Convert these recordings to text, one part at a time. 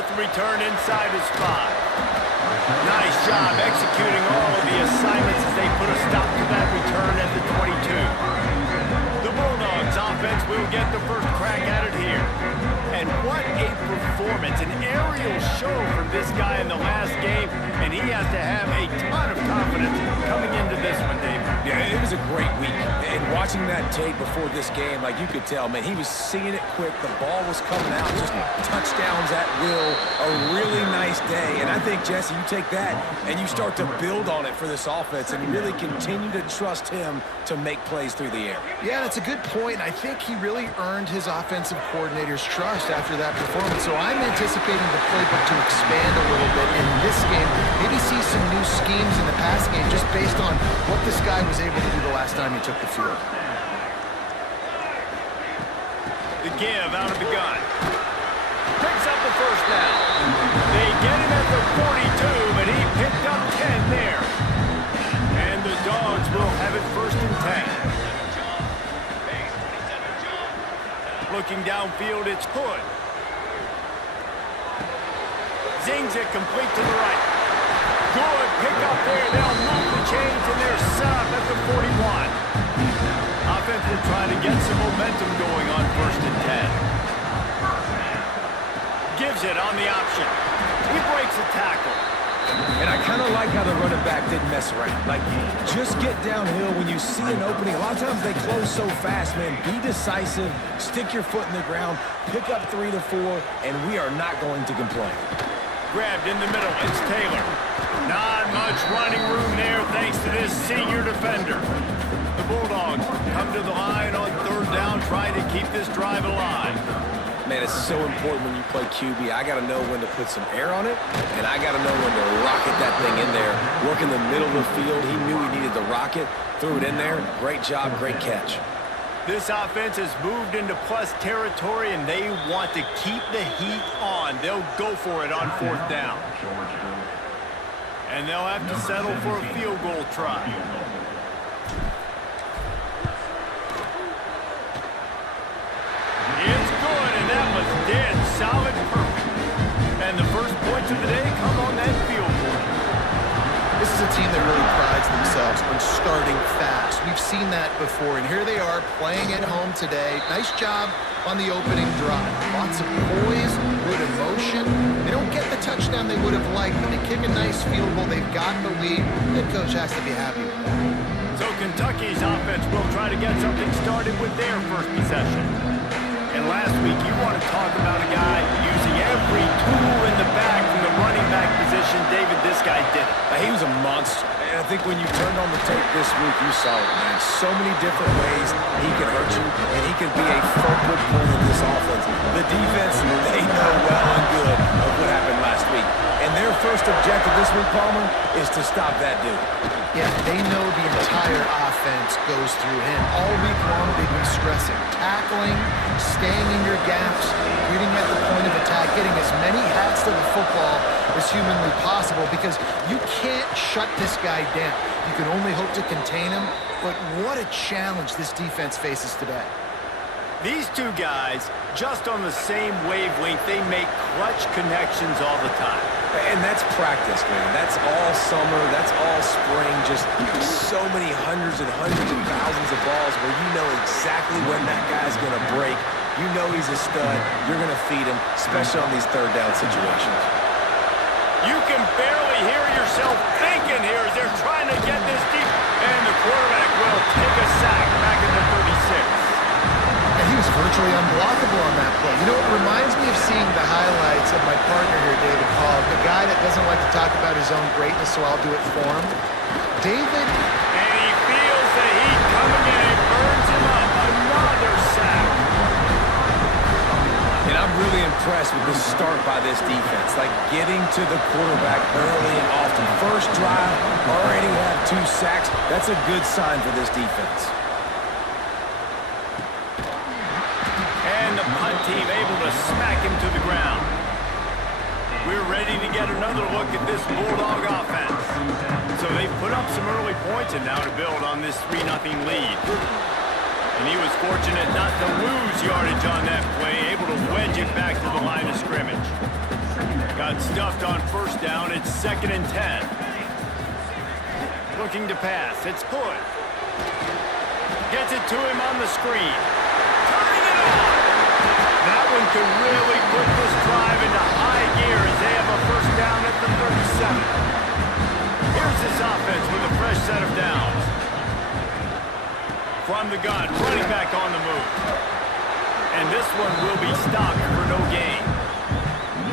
fourth return inside his 5. Nice job executing all of the assignments as they put a stop to that return at the 22. The Bulldogs offense will get the first crack at it here. And what a performance, an aerial show from this guy in the last game, and he has to have a ton of confidence coming into this one, David. Yeah, it was a great week. And watching that tape before this game, like you could tell, man, he was seeing it quick. The ball was coming out, just touchdowns at will. A really nice day. And I think, Jesse, you take that and you start to build on it for this offense and really continue to trust him to make plays through the air. Yeah, that's a good point. I think he really earned his offensive coordinator's trust after that performance. So I'm anticipating the playbook to expand a little bit in this game. Maybe see some new schemes in the pass game just based on what this guy was able to do the last time he took the field. The give out of the gun. Picks up the first down. They get him at the 42, but he picked up 10 there. And the Dogs will have it first and 10. Looking downfield, it's Hood. Zings it complete to the right. Good pick up there. They'll move the chains, and they're set up at the 41. Offense will try to get some momentum going on first and 10. Gives it on the option. He breaks a tackle. And I kind of like how the running back didn't mess around. Like, just get downhill when you see an opening. A lot of times they close so fast, man. Be decisive, stick your foot in the ground, pick up 3 to 4, and we are not going to complain. Grabbed in the middle, it's Taylor. Not much running room there thanks to this senior defender. The Bulldogs come to the line on third down, trying to keep this drive alive. Man, it's so important when you play QB. I got to know when to put some air on it, and I got to know when to rocket that thing in there. Work in the middle of the field. He knew he needed the rocket, threw it in there. Great job, great catch. This offense has moved into plus territory, and they want to keep the heat on. They'll go for it on fourth down. And they'll have to settle for a field goal try. It's good, and that was dead solid, perfect. And the first points of the day come on that field goal. This is a team that really prides themselves on starting fast. We've seen that before, and here they are playing at home today. Nice job on the opening drive. Lots of poise, good emotion. They don't get the touchdown they would have liked, but they kick a nice field goal. They've got the lead. Head coach has to be happy with that. So Kentucky's offense will try to get something started with their first possession. And last week, you want to talk about a guy using every tool in the bag from the running back position. David, this guy did it. He was a monster. And I think when you turned on the tape this week, you saw it, man. So many different ways he can hurt you, and he can be a focal point of this offense. The defense, they know well and good of what happened last week. And their first objective this week, Palmer, is to stop that dude. Yeah, they know the entire offense goes through him. All week long, they've been stressing. Tackling, staying in your gaps, getting at the point of attack, getting as many hats to the football as humanly possible, because you can't shut this guy down. You can only hope to contain him, but what a challenge this defense faces today. These two guys, just on the same wavelength, they make clutch connections all the time. And that's practice, man. That's all summer. That's all spring. Just so many hundreds and thousands of balls where you know exactly when that guy's going to break. You know he's a stud. You're going to feed him, especially on these third down situations. You can barely hear yourself thinking here as they're trying to get this deep. And the quarterback will take a sack back at the 36. And he was virtually unblockable on that play. You know, it reminds me of seeing the highlights of my partner here, David Paul, the guy that doesn't like to talk about his own greatness, so I'll do it for him. David. And he feels the heat coming in and burns him up. Another sack. And I'm really impressed with the start by this defense. Like getting to the quarterback early and often. First drive, already have 2 sacks. That's a good sign for this defense. Punt team able to smack him to the ground. We're ready to get another look at this Bulldog offense. So they've put up some early points and now to build on this 3-0 lead. And he was fortunate not to lose yardage on that play, able to wedge it back to the line of scrimmage. Got stuffed on first down. It's 2nd and 10. Looking to pass. It's Hood. Gets it to him on the screen. Turning it on. That one could really put this drive into high gear as they have a first down at the 37. Here's this offense with a fresh set of downs. From the gun, running back on the move. And this one will be stopped for no gain.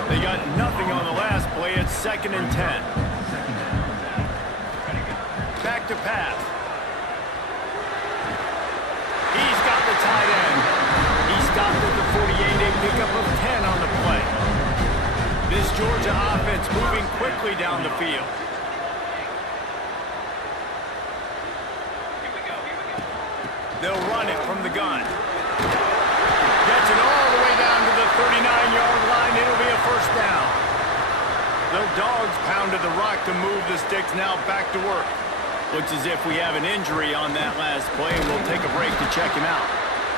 They got nothing on the last play. It's 2nd and 10. Back to pass. He's got the tight end. He stopped at the 48, a pickup of 10 on the play. This Georgia offense moving quickly down the field. They'll run it from the gun. Gets it all the way down to the 39-yard line. It'll be a first down. The Dogs pounded the rock to move the sticks. Now back to work. Looks as if we have an injury on that last play, and we'll take a break to check him out.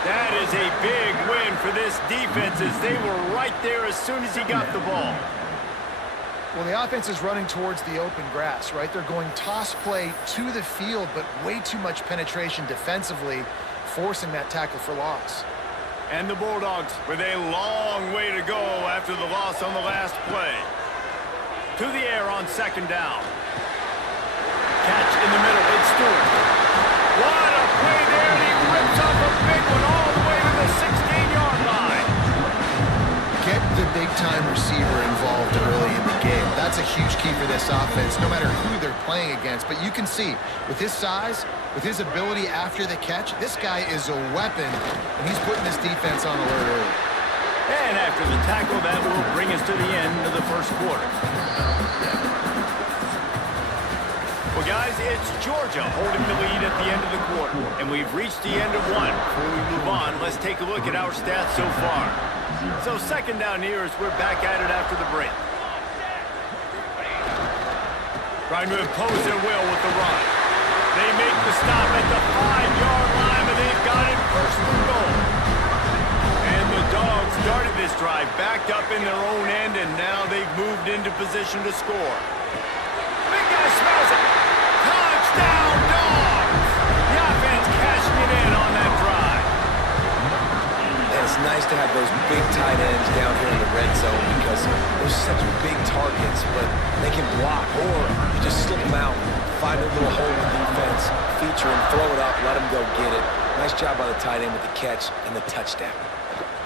That is a big win for this defense as they were right there as soon as he got the ball. Well, the offense is running towards the open grass, right? They're going toss play to the field, but way too much penetration defensively, forcing that tackle for loss. And the Bulldogs with a long way to go after the loss on the last play. To the air on 2nd down. Catch in the middle. It's Stewart. What a play there, and he rips off a big one all the way to the 16-yard line. Get the big-time receiver involved early in the game. That's a huge key for this offense, no matter who they're playing against. But you can see, with his size, with his ability after the catch, this guy is a weapon, and he's putting this defense on alert early. And after the tackle, that will bring us to the end of the first quarter. Well, guys, it's Georgia holding the lead at the end of the quarter, and we've reached the end of one. Before we move on, let's take a look at our stats so far. So 2nd down here as we're back at it after the break. Trying to impose their will with the run. They make the stop at the 5-yard line, but they've got it first and goal. And the Dogs started this drive backed up in their own end, and now they've moved into position to score. Big guy smells it. Touchdown, Dogs! The offense cashing it in on that drive. And it's nice to have those big tight ends down here in the red zone because they're such big targets, but they can block, or you just slip them out, find a little hole in defense, feature and throw it up, let them go get it. Nice job by the tight end with the catch and the touchdown.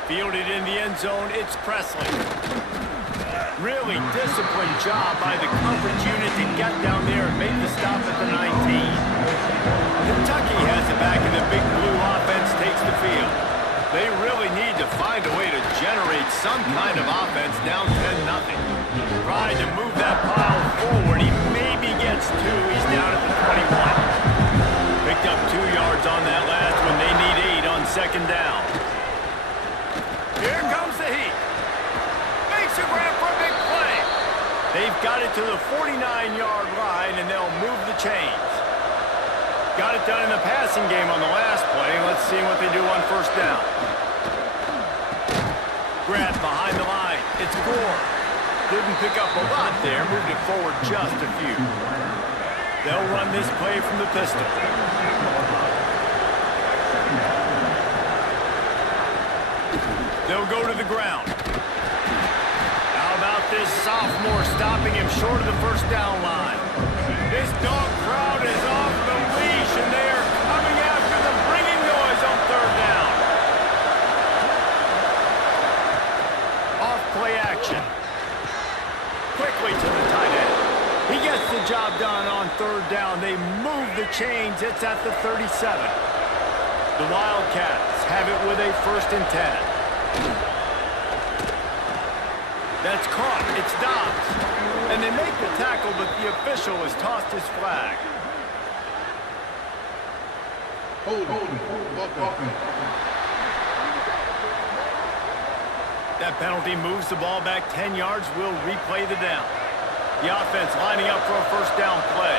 Fielded in the end zone, it's Presley. Really disciplined job by the coverage unit to get down there and make the stop at the 19. Kentucky has it back, and the Big Blue offense takes the field. They really need to find a way to generate some kind of offense down 10-0. Tried to move that pile forward. He maybe gets 2. He's down at the 21. Picked up 2 yards on that last one. They need 8 on 2nd down. Here comes the heat. Makes a grab for a big play. They've got it to the 49-yard line, and they'll move the chains. Got it done in the passing game on the last play. Let's see what they do on first down. Grab behind the line. It's Gore. Didn't pick up a lot there. Moved it forward just a few. They'll run this play from the pistol. They'll go to the ground. How about this sophomore stopping him short of the first down line? This dog crowd is off the leash, and they are coming after them, bringing noise on 3rd down. Off play action. Quickly to the tight end. He gets the job done on 3rd down. They move the chains. It's at the 37. The Wildcats have it with a 1st and 10. That's caught. It's Dobbs. And they make the tackle, but the official has tossed his flag. That penalty moves the ball back 10 yards. We'll replay the down. The offense lining up for a first down play.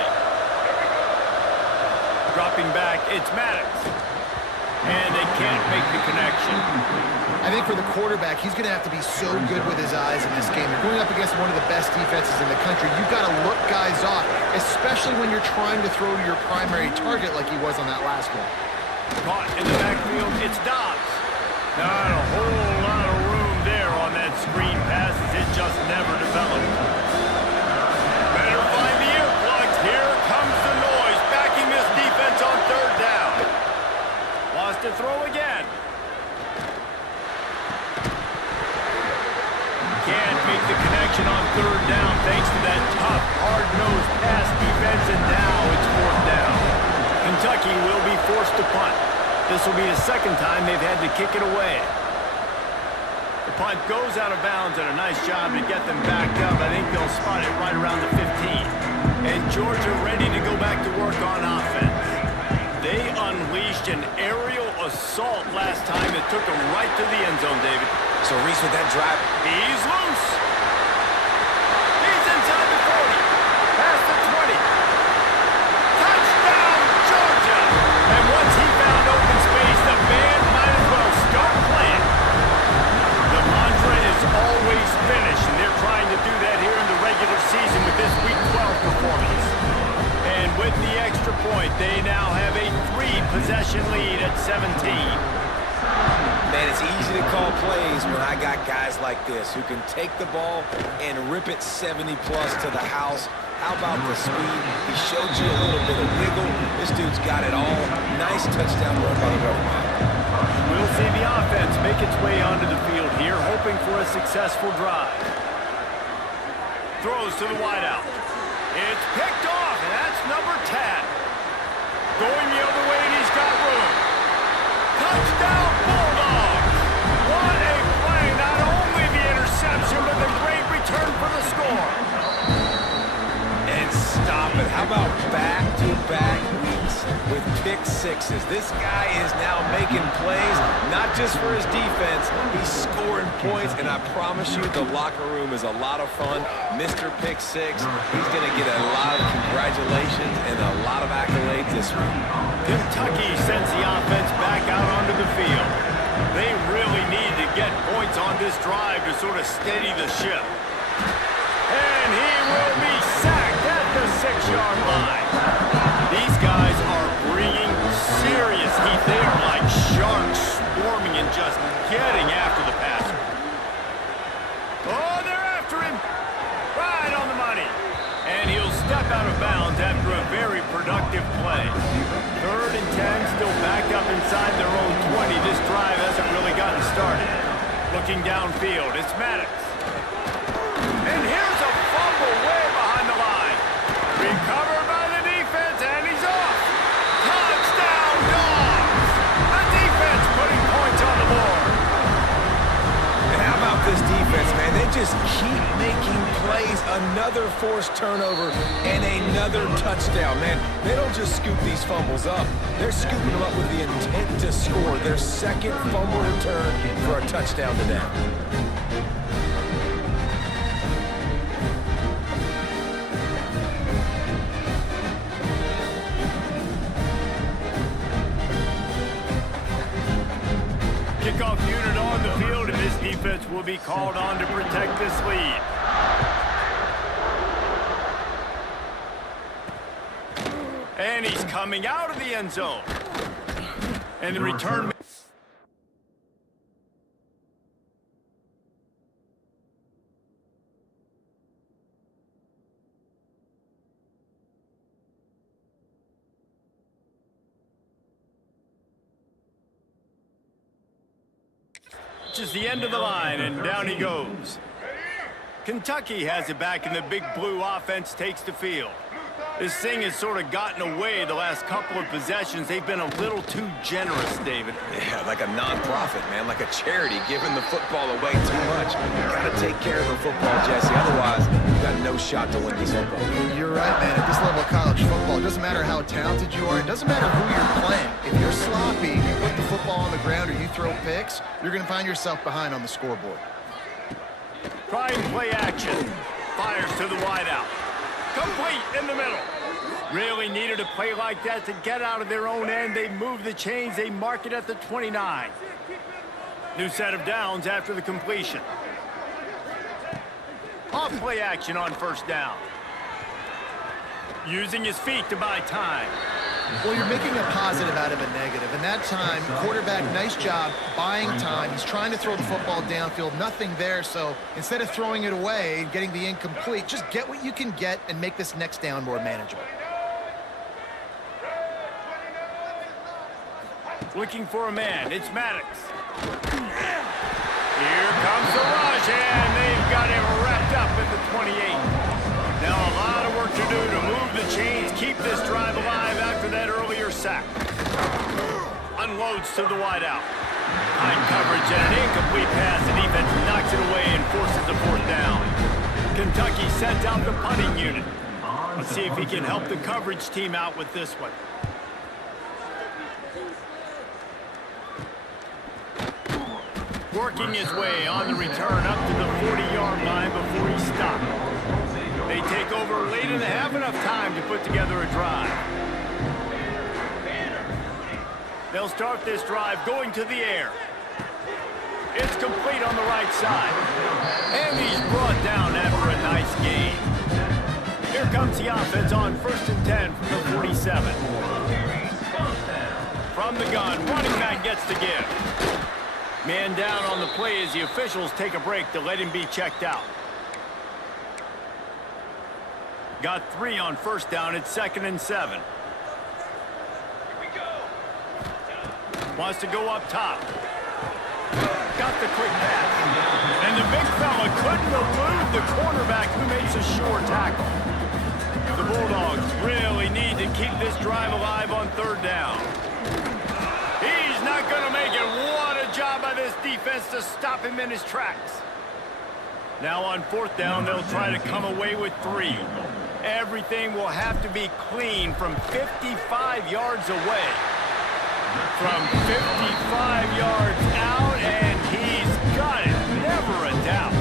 Dropping back, it's Maddox. and they can't make the connection. I think for the quarterback, he's going to have to be so good with his eyes in this game. You're going up against one of the best defenses in the country. You've got to look guys off, especially when you're trying to throw to your primary target like he was on that last one. Caught in the backfield, it's Dobbs. Not a whole lot of room there on that screen pass as it just never developed. Better find the earplugs. Here comes the noise, backing this defense on third down. Lost to throw again. Can't make the connection on third down thanks to that tough, hard-nosed pass defense, and now it's fourth down. Kentucky will be forced to punt. This will be the second time they've had to kick it away. The punt goes out of bounds, and a nice job to get them backed up. I think they'll spot it right around the 15. And Georgia ready to go back to work on offense. They unleashed an aerial assault last time that took them right to the end zone, David. So Reese with that drive. He's loose. He's inside the 40. Past the 20. Touchdown, Georgia! And once he found open space, the band might as well start playing. The mantra is always finish, and they're trying to do that here in the regular season with this Week 12 performance. And with the extra point, they now have a 3-possession lead at 17. Man, it's easy to call plays when I got guys like this who can take the ball and rip it 70-plus to the house. How about the speed? He showed you a little bit of wiggle. This dude's got it all. Nice touchdown run by the running. We'll see the offense make its way onto the field here, hoping for a successful drive. Throws to the wideout. It's picked off, and that's number 10. Going the other way, and he's got room. Touchdown, Bulldogs! What a play! Not only the interception, but the great return for the score. And stop it. How about back-to-back weeks with pick sixes? This guy is now making plays, not just for his defense. He's scoring points, and I promise you the locker room is a lot of fun. Mr. Pick Six, he's going to get a lot of congratulations and a lot of accolades this week. Kentucky sends the offense back out onto the field. They really need to get points on this drive to sort of steady the ship. And he will be sacked at the 6-yard line. These guys are bringing serious heat. They are like sharks swarming and just getting after the passer. Oh, they're after him. Right on the money. And he'll step out of bounds after a very productive play. 3rd and 10, still backed up inside their own 20. This drive hasn't really gotten started. Looking downfield, it's Maddox. And here's a fumble way behind the line. Recovered by the defense, and he's off. Touchdown, Dogs! The defense putting points on the board. And how about this defense, man? They just keep making plays. Another forced turnover and another touchdown, man. They don't just scoop these fumbles up. They're scooping them up with the intent to score. Their second fumble return for a touchdown today. Kickoff unit on the field, and this defense will be called on to protect this lead. And he's coming out of the end zone. And the return... Just the end of the line, and down he goes. Kentucky has it back, and the big blue offense takes the field. This thing has sort of gotten away the last couple of possessions. They've been a little too generous, David. Yeah, like a non-profit, man, like a charity giving the football away too much. You got to take care of the football, Jesse. Otherwise, you got no shot to win this football. You're right, man. At this level of college football, it doesn't matter how talented you are. It doesn't matter who you're playing. If you're sloppy, you put the football on the ground or you throw picks, you're going to find yourself behind on the scoreboard. Trying play action. Fires to the wideout. Complete in the middle. Really needed a play like that to get out of their own end. They move the chains. They mark it at the 29. New set of downs after the completion. Off play action on first down. Using his feet to buy time. Well, you're making a positive out of a negative. And that time, quarterback, nice job buying time. He's trying to throw the football downfield. Nothing there. So instead of throwing it away and getting the incomplete, just get what you can get and make this next down more manageable. Looking for a man. It's Maddox. Here comes the rush, and they've got him wrapped up at the 28. Now a lot of work to do to move the chains, keep this drive alive after that earlier sack. Unloads to the wideout. High coverage and an incomplete pass. The defense knocks it away and forces the fourth down. Kentucky sends out the punting unit. Let's see if he can help the coverage team out with this one. Working his way on the return up to the 40-yard line before he stopped. They take over late in the half, enough time to put together a drive. They'll start this drive going to the air. It's complete on the right side. And he's brought down after a nice gain. Here comes the offense on 1st and 10 from the 47. From the gun, running back gets the give. Man down on the play as the officials take a break to let him be checked out. Got 3 on first down. It's 2nd and 7. Wants to go up top. Got the quick pass. And the big fella couldn't elude the cornerback who makes a sure tackle. The Bulldogs really need to keep this drive alive on 3rd down. He's not going to make it. What a job by this defense to stop him in his tracks. Now on 4th down, they'll try to come away with 3. Everything will have to be clean from 55 yards away. From 55 yards out, and he's got it. Never a doubt.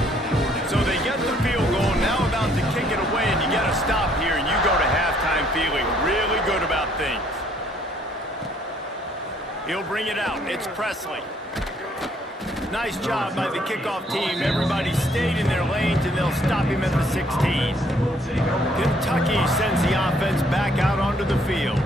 So they get the field goal, now about to kick it away, and you get a stop here, and you go to halftime feeling really good about things. He'll bring it out. It's Presley. Nice job by the kickoff team. Everybody stayed in their lanes, and they'll stop him at the 16. Kentucky sends the offense back out onto the field.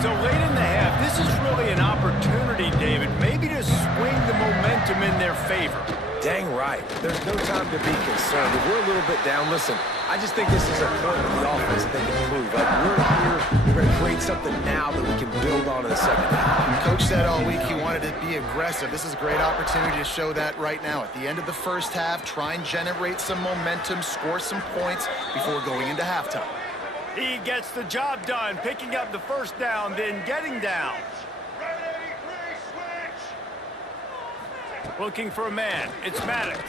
So late in the half, this is really an opportunity, David, maybe to swing the momentum in their favor. Dang right. There's no time to be concerned. If we're a little bit down, listen, I just think this is a point of the offense that they can improve. Like, we're here, we're going to create something now that we can build on in the second half. Coach said all week he wanted to be aggressive. This is a great opportunity to show that right now. At the end of the first half, try and generate some momentum, score some points before going into halftime. He gets the job done, picking up the first down, then getting down. Looking for a man. It's Maddox.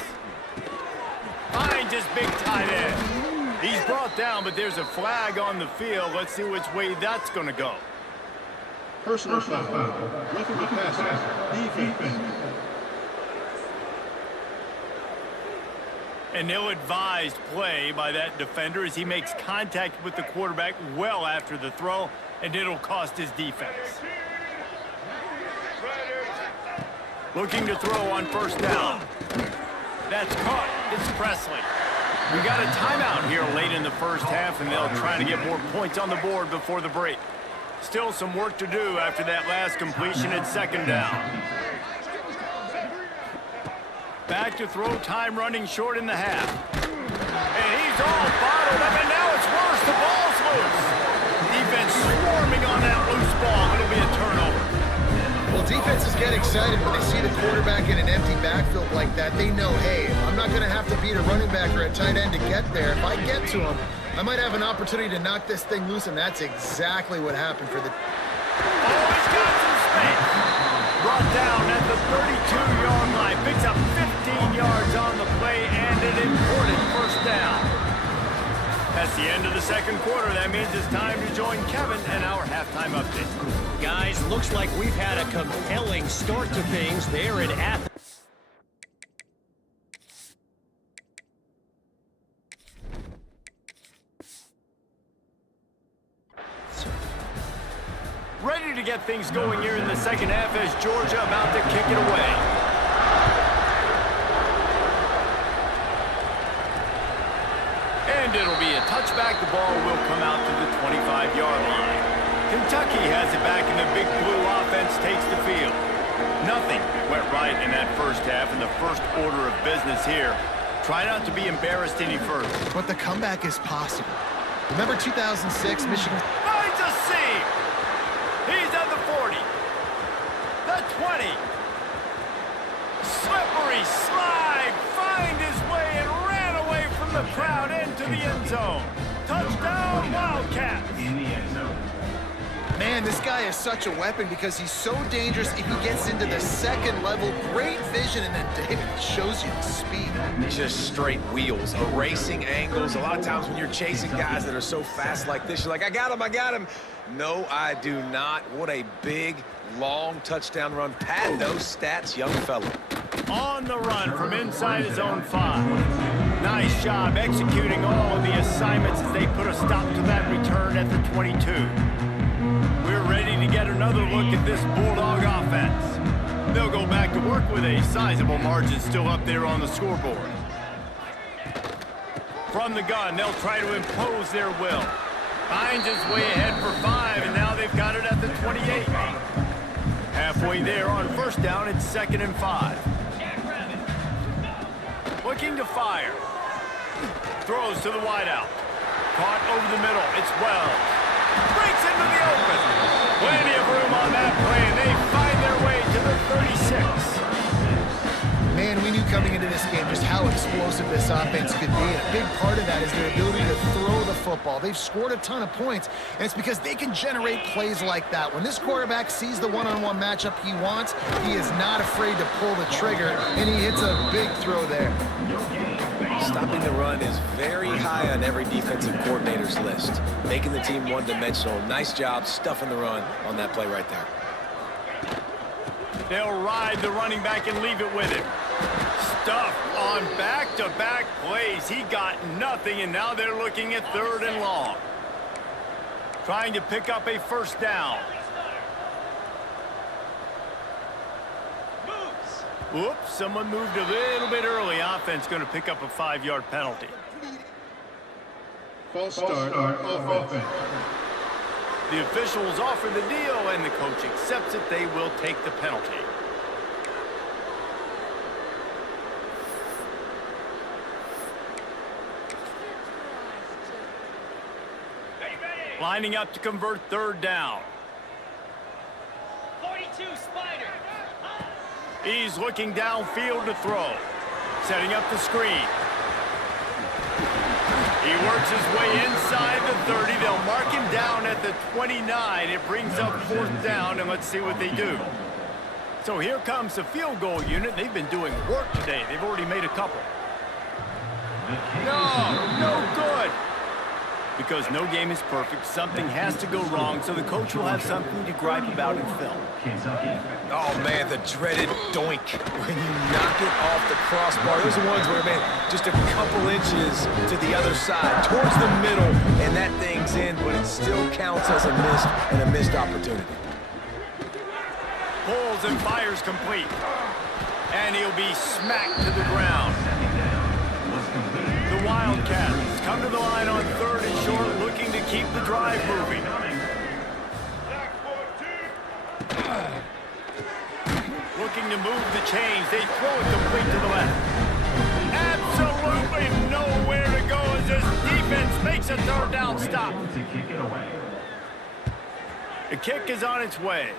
Finds his big tight end. He's brought down, but there's a flag on the field. Let's see which way that's going to go. Personal foul. Roughing the passer. Defense. An ill-advised play by that defender as he makes contact with the quarterback well after the throw, and it'll cost his defense. Looking to throw on first down. That's caught. It's Presley. We got a timeout here late in the first half, and they'll try to get more points on the board before the break. Still some work to do after that last completion at 2nd down. Back to throw, time running short in the half. And he's all bottled up, and now it's worse. The ball's loose. Defense swarming on that loose ball. It'll be a turnover. Well, defenses get excited when they see the quarterback in an empty backfield like that. They know, hey, I'm not going to have to beat a running back or a tight end to get there. If I get to him, I might have an opportunity to knock this thing loose, and that's exactly what happened for the... Oh, he's got some space. Brought down at the 32-yard line. Picks up 15 yards on the play and an important first down. That's the end of the second quarter. That means it's time to join Kevin and our halftime update. Guys, looks like we've had a compelling start to things there in Athens. Ready to get things going here in the second half as Georgia about to kick it away. And it'll be a touchback. The ball will come out to the 25-yard line. Kentucky has it back, and the Big Blue offense takes the field. Nothing went right in that first half, and the first order of business here. Try not to be embarrassed any further. But the comeback is possible. Remember 2006, Michigan? Finds a seam. He's at the 40. The 20. Slippery slide. Find his way and ran away from the crowd into the end zone. Touchdown, Wildcats. In the end zone. Man, this guy is such a weapon because he's so dangerous if he gets into the second level. Great vision, and then David shows you the speed. Just straight wheels, erasing angles. A lot of times when you're chasing guys that are so fast like this, you're like, I got him. No, I do not. What a big, long touchdown run. Pad those stats, young fella. On the run from inside his own 5. Nice job executing all of the assignments as they put a stop to that return at the 22. We're ready to get another look at this Bulldog offense. They'll go back to work with a sizable margin still up there on the scoreboard. From the gun, they'll try to impose their will. Finds his way ahead for 5, and now they've got it at the 28. Halfway there on first down, it's 2nd and 5. Looking to fire. Throws to the wideout. Caught over the middle. It's Wells. Breaks into the open. Plenty of room on that play, and they find their way to the 36. Man, we knew coming into this game just how explosive this offense could be, and a big part of that is their ability to throw the football. They've scored a ton of points, and it's because they can generate plays like that. When this quarterback sees the one-on-one matchup he wants, he is not afraid to pull the trigger, and he hits a big throw there. Stopping the run is very high on every defensive coordinator's list. Making the team one-dimensional. Nice job stuffing the run on that play right there. They'll ride the running back and leave it with him. Stuff on back-to-back plays. He got nothing, and now they're looking at 3rd and long. Trying to pick up a first down. Whoops, someone moved a little bit early. Offense going to pick up a 5-yard penalty. False start offense. The officials offer the deal, and the coach accepts it. They will take the penalty. Lining up to convert 3rd down. 42 Spider. He's looking downfield to throw. Setting up the screen. He works his way inside the 30. They'll mark him down at the 29. It brings up 4th down, and let's see what they do. So here comes the field goal unit. They've been doing work today. They've already made a couple. No good. Because no game is perfect, something has to go wrong, so the coach will have something to gripe about in film. Oh, man, the dreaded doink. When you knock it off the crossbar. Those are ones where, man, just a couple inches to the other side, towards the middle, and that thing's in, but it still counts as a missed opportunity. Pulls and fires complete. And he'll be smacked to the ground. The Wildcats come to the line on 3rd and short, looking to keep the drive moving. Looking to move the chains. They throw it complete to the left. Absolutely nowhere to go as this defense makes a 3rd down stop. The kick is on its way.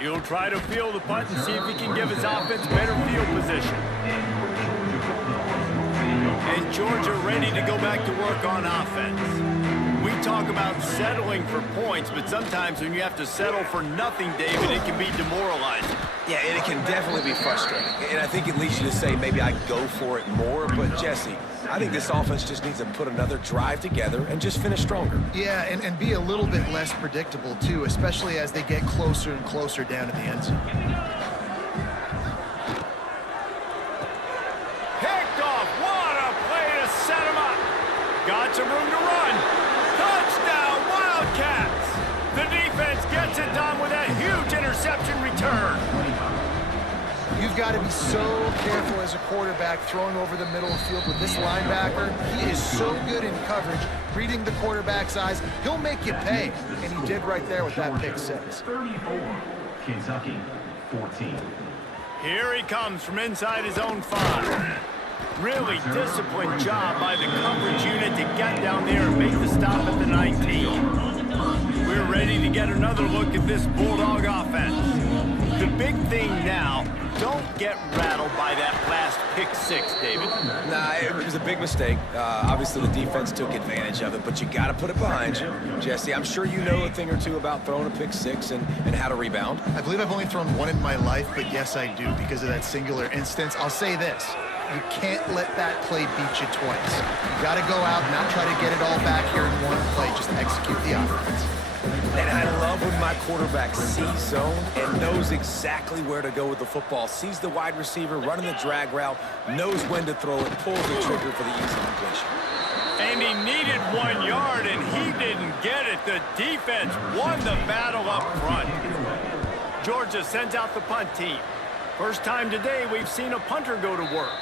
He'll try to field the punt and see if he can give his offense better field position. And Georgia ready to go back to work on offense. We talk about settling for points, but sometimes when you have to settle for nothing, David, it can be demoralizing. Yeah, and it can definitely be frustrating. And I think it leads you to say maybe I go for it more. But, Jesse, I think this offense just needs to put another drive together and just finish stronger. Yeah, and be a little bit less predictable, too, especially as they get closer and closer down to the end zone. Picked off. What a play to set him up. Got some room to run. Touchdown, Wildcats. got to be so careful as a quarterback throwing over the middle of the field with this linebacker. He is so good in coverage, reading the quarterback's eyes. He'll make you pay, and he did right there with that pick six. 34, Kentucky, 14. Here he comes from inside his own 5. Really disciplined job by the coverage unit to get down there and make the stop at the 19. We're ready to get another look at this Bulldog offense. The big thing now, don't get rattled by that last pick 6, David. Nah, it was a big mistake. Obviously, the defense took advantage of it, but you got to put it behind you. Jesse, I'm sure you know a thing or two about throwing a pick 6 and how to rebound. I believe I've only thrown one in my life, but yes, I do because of that singular instance. I'll say this. You can't let that play beat you twice. You got to go out and not try to get it all back here in one play. Just execute the offense. And I love when my quarterback sees zone and knows exactly where to go with the football. Sees the wide receiver running the drag route, knows when to throw it, pulls the trigger for the easy completion. And he needed 1 yard, and he didn't get it. The defense won the battle up front. Georgia sends out the punt team. First time today we've seen a punter go to work.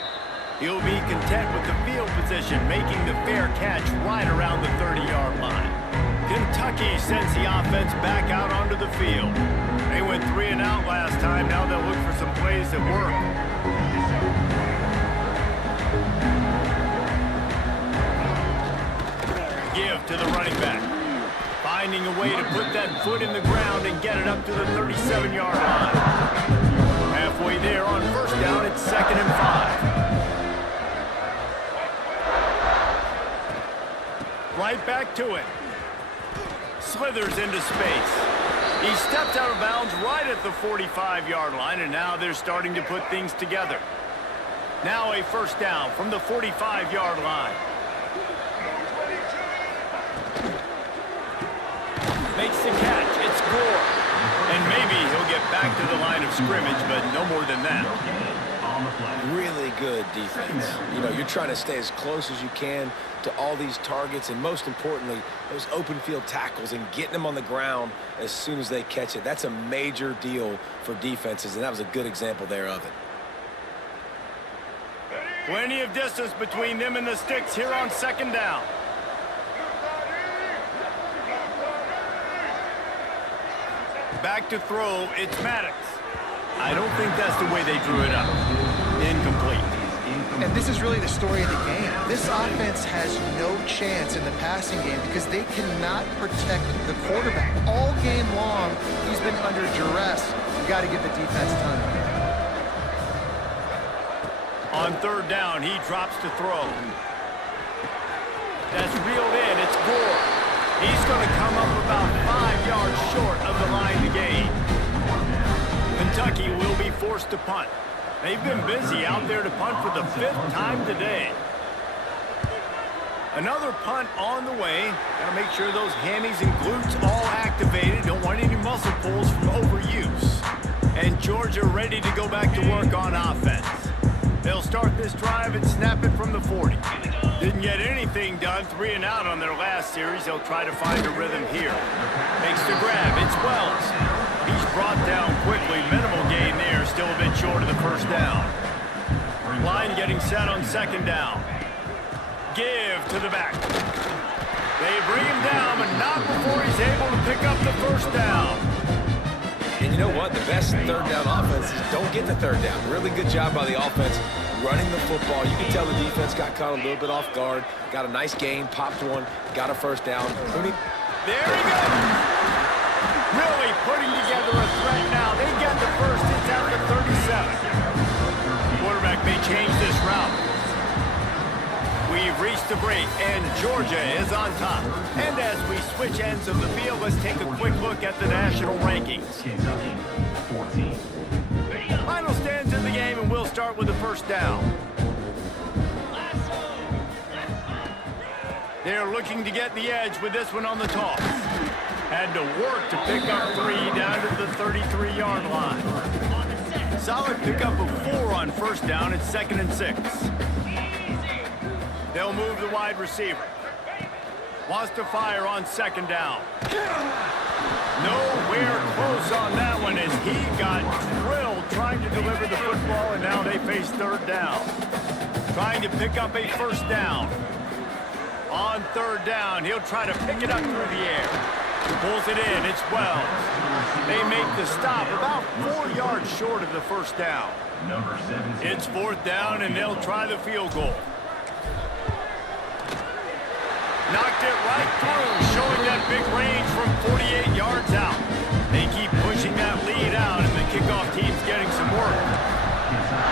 He'll be content with the field position, making the fair catch right around the 30-yard line. Kentucky sends the offense back out onto the field. They went 3 and out last time. Now they'll look for some plays that work. Give to the running back. Finding a way to put that foot in the ground and get it up to the 37-yard line. Halfway there on first down, it's 2nd and 5. Right back to it. Slithers into space. He steps out of bounds right at the 45-yard line, and now they're starting to put things together. Now a first down from the 45-yard line. Makes the catch. It's Gore. And maybe he'll get back to the line of scrimmage, but no more than that. Really good defense. You know, you're trying to stay as close as you can to all these targets, and most importantly, those open field tackles and getting them on the ground as soon as they catch it. That's a major deal for defenses, and that was a good example there of it. Plenty of distance between them and the sticks here on 2nd down. Back to throw, it's Maddox. I don't think that's the way they drew it up. Incomplete. And this is really the story of the game. This offense has no chance in the passing game because they cannot protect the quarterback. All game long, he's been under duress. You got to give the defense time. On 3rd down, he drops to throw. That's reeled in. It's Gore. He's going to come up about 5 yards short of the line to gain. Kentucky will be forced to punt. They've been busy out there to punt for the 5th time today. Another punt on the way. Got to make sure those hammies and glutes all activated. Don't want any muscle pulls from overuse. And Georgia ready to go back to work on offense. They'll start this drive and snap it from the 40. Didn't get anything done, 3 and out on their last series. They'll try to find a rhythm here. Makes the grab, it's Wells. He's brought down quickly, minimal gain there, still a bit short of the first down. Line getting set on 2nd down. Give to the back. They bring him down, but not before he's able to pick up the first down. And you know what? The best 3rd down offense is don't get the 3rd down. Really good job by the offense running the football. You can tell the defense got caught a little bit off guard. Got a nice gain, popped one, got a first down. There he goes. Really putting together a threat now. They get the first. It's out to 37. Quarterback may change this route. We've reached the break, and Georgia is on top. And as we switch ends of the field, let's take a quick look at the national rankings. Final stands in the game, and we'll start with the first down. They're looking to get the edge with this one on the toss. Had to work to pick up 3 down to the 33-yard line. Solid pickup of 4 on first down. It's 2nd and 6. They'll move the wide receiver. Wants to fire on second down. Nowhere close on that one as he got drilled trying to deliver the football, and now they face third down. Trying to pick up a first down. On third down, he'll try to pick it up through the air. Pulls it in, it's Wells. They make the stop about 4 yards short of the first down. Number 17. It's fourth down, and they'll try the field goal. Knocked it right through, showing that big range from 48 yards out. They keep pushing that lead out, and the kickoff team's getting some work.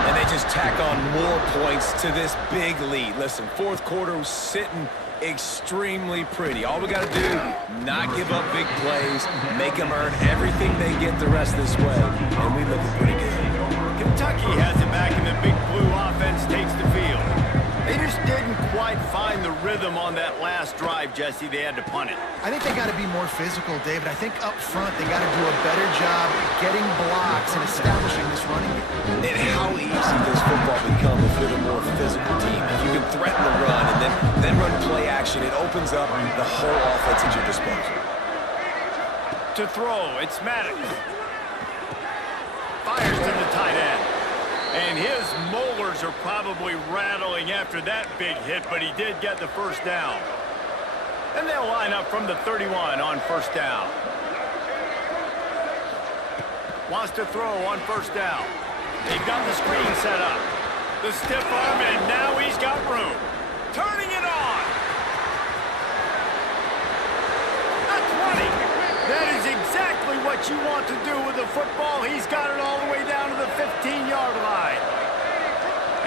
And they just tack on more points to this big lead. Listen, fourth quarter was sitting extremely pretty. All we got to do, not give up big plays, make them earn everything they get the rest of this way, and we look pretty good. Kentucky has it back, and the big blue offense takes the field. They just didn't quite find the rhythm on that last drive, Jesse. They had to punt it. I think they got to be more physical, David. I think up front they got to do a better job getting blocks and establishing this running game. And how easy does football become if you're the more physical team? If you can threaten the run and then run play action, it opens up the whole offense at your disposal. To throw, it's Maddox. Fires to the tight end. And his molars are probably rattling after that big hit, but he did get the first down. And they'll line up from the 31 on first down. Wants to throw on first down. They've got the screen set up. The stiff arm, and now he's got room. Turning it on. That's running. That is exactly what you want to do with the football. He's got it all the way down to the 15-yard line.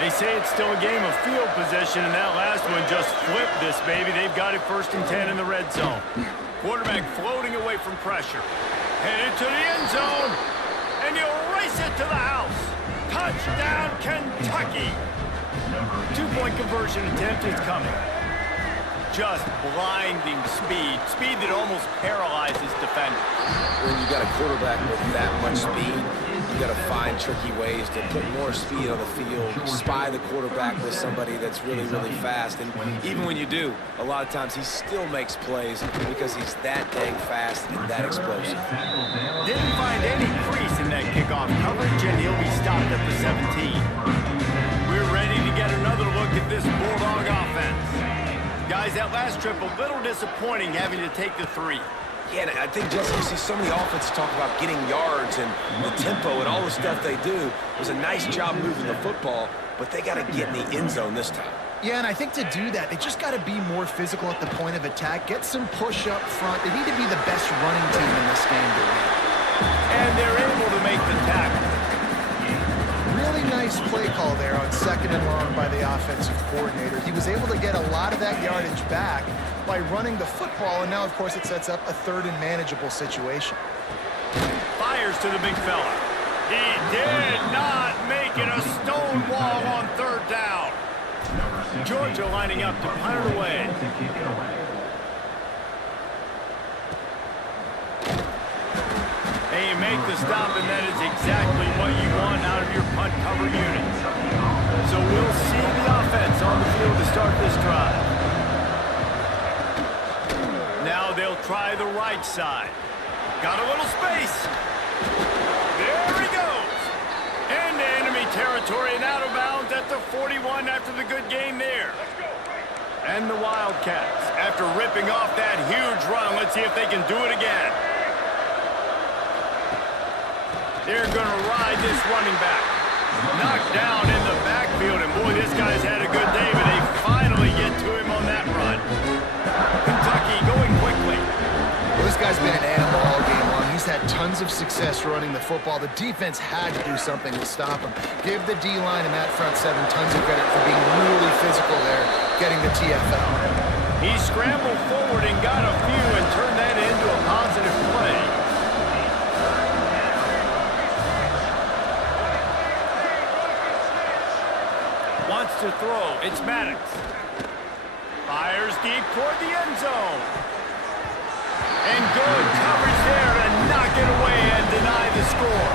They say it's still a game of field position, and that last one just flipped this baby. They've got it 1st and 10 in the red zone. Quarterback floating away from pressure. Headed to the end zone, and he'll race it to the house. Touchdown, Kentucky. 2-point conversion attempt is coming. Just blinding speed. Speed that almost paralyzes defenders. When you got a quarterback with that much speed, you got to find tricky ways to put more speed on the field, spy the quarterback with somebody that's really, really fast. And even when you do, a lot of times he still makes plays because he's that dang fast and that explosive. Didn't find any crease in that kickoff coverage, and he'll be stopped at the 17. We're ready to get another look at this Bulldog offense. Guys, that last trip, a little disappointing having to take the 3. Yeah, and I think, Jesse, you see so many offenses talk about getting yards and the tempo and all the stuff they do. It was a nice job moving the football, but they got to get in the end zone this time. Yeah, and I think to do that, they just got to be more physical at the point of attack, get some push up front. They need to be the best running team in this game to win. And they're able to make the tackle. Really nice play call there on 2nd and long by the offensive coordinator. He was able to get a lot of that yardage back by running the football, and now, of course, it sets up a 3rd and manageable situation. Fires to the big fella. He did not make it a stone wall on 3rd down. Georgia lining up to punt it away. They make the stop, and that is exactly what you want out of your punt cover unit. So we'll see the offense on the field to start this drive. Now they'll try the right side. Got a little space. There he goes. Into enemy territory and out of bounds at the 41 after the good game there. And the Wildcats, after ripping off that huge run, let's see if they can do it again. They're going to ride this running back. Knocked down in the backfield, and boy, this guy's had a good day, but they finally get to him on that run. Kentucky going quickly. Well, this guy's been an animal all game long. He's had tons of success running the football. The defense had to do something to stop him. Give the D-line and that front 7 tons of credit for being really physical there, getting the TFL. He scrambled forward and got a few and turned that into a positive play. Wants to throw. It's Maddox. Fires deep toward the end zone. And good coverage there to knock it away and deny the score.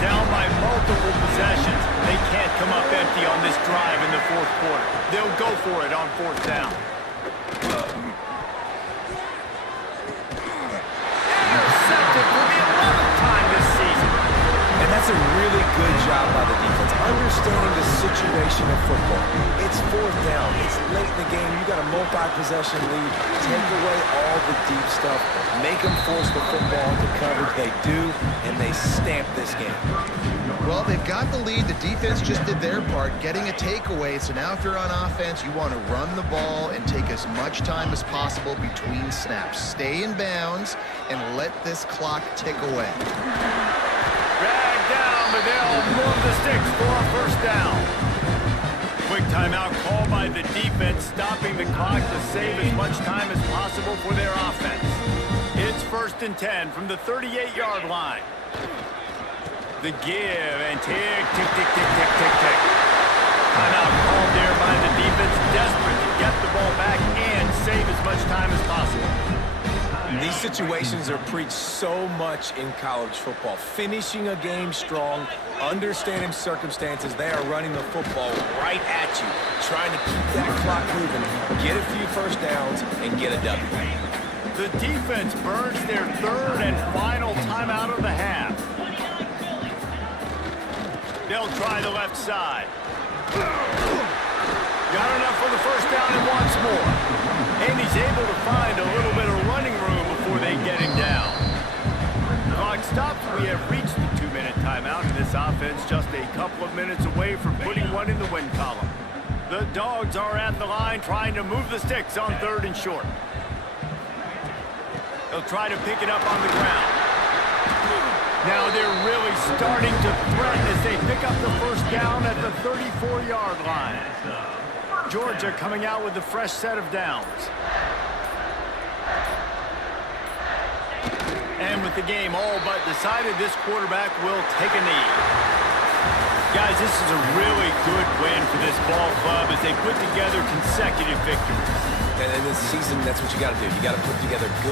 Down by multiple possessions. They can't come up empty on this drive in the 4th quarter. They'll go for it on 4th down. It's fourth down. It's late in the game. You got a multi-possession lead. Take away all the deep stuff. Make them force the football into coverage. They do, and they stamp this game. Well, they've got the lead. The defense just did their part, getting a takeaway. So now if you're on offense, you want to run the ball and take as much time as possible between snaps. Stay in bounds and let this clock tick away. Drag down, but they'll move the sticks for a first down. Quick timeout called by the defense, stopping the clock to save as much time as possible for their offense. It's 1st and 10 from the 38-yard line. The give and tick, tick, tick, tick, tick, tick, tick. Timeout called there by the defense, desperate to get the ball back and save as much time as possible. These situations are preached so much in college football. Finishing a game strong, understanding circumstances. They are running the football right at you, trying to keep that clock moving, get a few first downs, and get a W. The defense burns their 3rd and final timeout of the half. They'll try the left side. Got enough for the first down and wants more. And he's able to find a little bit of running room before they get him down. Clock stops. We have reached the 2-minute timeout, and this offense just a couple of minutes away from putting one in the win column. The Dogs are at the line trying to move the sticks on 3rd and short. They'll try to pick it up on the ground. Now they're really starting to threaten as they pick up the first down at the 34-yard line. Georgia coming out with a fresh set of downs. And with the game all but decided, this quarterback will take a knee. Guys, this is a really good win for this ball club as they put together consecutive victories. And in this season, that's what you got to do. You got to put together good